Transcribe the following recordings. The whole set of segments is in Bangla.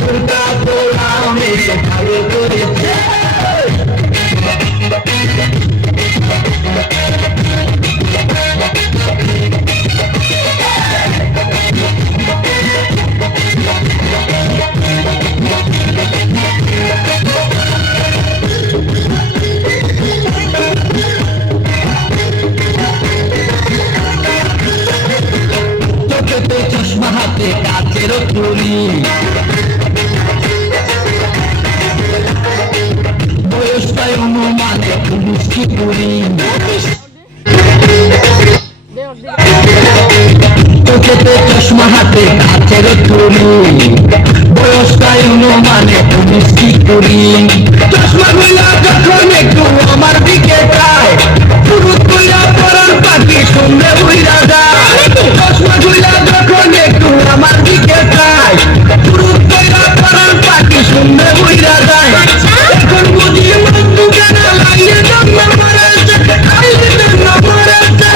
বুড়কা পোড়া মেয়ে পাগল করেছে। চোখেতে চশমা হাতে কাচের তুলি, বয়সটাই অনুমানে 19 কি 20। চোখেতে চশমা হাতে কাচের তুলি, বয়সটাই অনুমানে 19 কি 20। চশমা গুলা যখন একটু আমার দিকে চায়, পুরুত গুলা পরার পাখি শুনলে উইরা যায়। চশমা গুলা যখন একটু আমার দিকে চায়, পুরুত গুলা পরার পাখি শুনলে উইরা যায়। এখন বুঝি বন্ধু কেন লাগিয়ে জন্ম করেছে, আইলে জন্ম করেছে।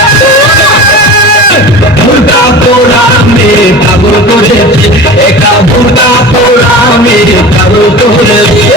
বুড়কা পোড়া মেয়ে পাগল করেছে, একা বুড়কা পোড়া মেয়ে পাগল করেছে।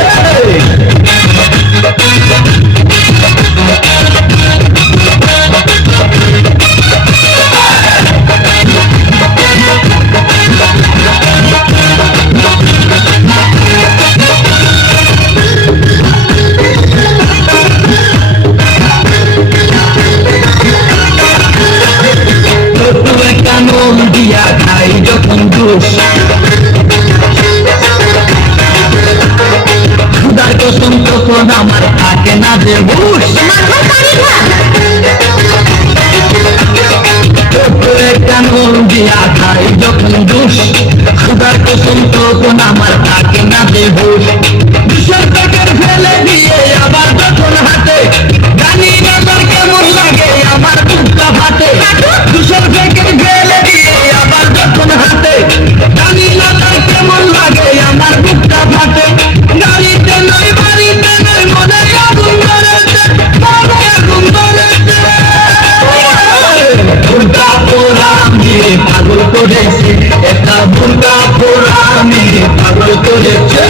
কানন দিয়া খাই যখন দোষ, খুদার কসম তখন আমার থাকে না যে হুশ। কানন দিয়া খাই যখন দোষ, খুদার কসম তখন আমার থাকে না যে হুশ। বিষয় পেটের ফেলে দিয়ে আবার যখন হাতে, জানি না তোর কেমন লাগে আমার বুকটা ফাটে। দুশোর প্যাকেট ফেলে দিয়ে আবার যখন হাতে, জানি না তোর কেমন লাগে আমার বুকটা ফাটে। গাড়িতে নয় বাড়িতে নয় মনে আগুন ধরেছে, মনে আগুন ধরেছে। বুড়কা পোড়া মেয়ে পাগল করেছে, একটা বুড়কা পোড়া মেয়ে পাগল করেছে।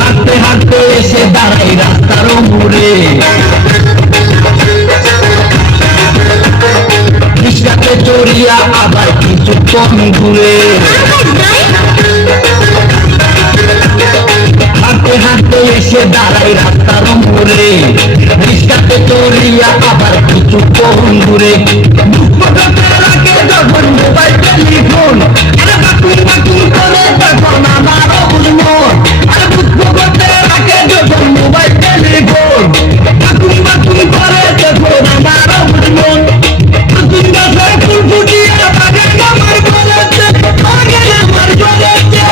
হাঁটতে হাঁটতে এসে দাঁড়াই রাস্তার মোড়ে, রিক্সাতে চড়িয়া আবার কিছুক্ষণ ঘুরে। হাঁটতে হাঁটতে এসে দাঁড়াই রাস্তার মোড়ে, রিক্সাতে চড়িয়া আবার কিছুক্ষণ ঘুরে। রাখে যখন মোবাইল টেলিফোন, আরে বাকুন বাকুন করে তখন আমার অবুঝ মন। আরে বুঝবো করতে রাখে যখন মোবাইল টেলিফোন, বাকুন বাকুন করে তখন আমার অবুঝ মন। নতুন গাছের ফুল ফুটিয়ে বাগে আমার করেছে, বাগে আমার করেছে।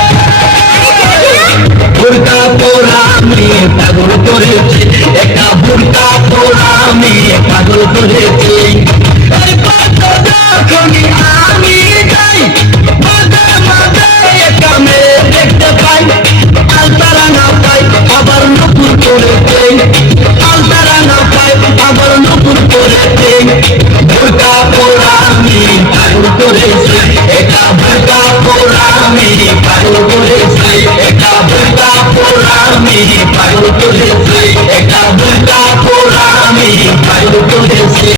বুড়কা পোড়া মেয়ে পাগল করেছে, একটা বুড়কা পোড়া মেয়ে পাগল করেছে। এই পাগল যখনই আমি যাই, মাঝে মাঝে একটা মেয়ে দেখতে পাই, আলতারা না পাই আবার নতুন করেছে, আলতারা না পাই আবার নতুন করেছে। বুড়কা পোড়া মেয়ে পাগল করেছে, এটা বুড়কা পোড়া মেয়ে পাগল করেছে, এটা বুড়কা পোড়া মেয়ে পাগল করেছে, এটা বুড়কা পোড়া মেয়ে পাগল করেছে।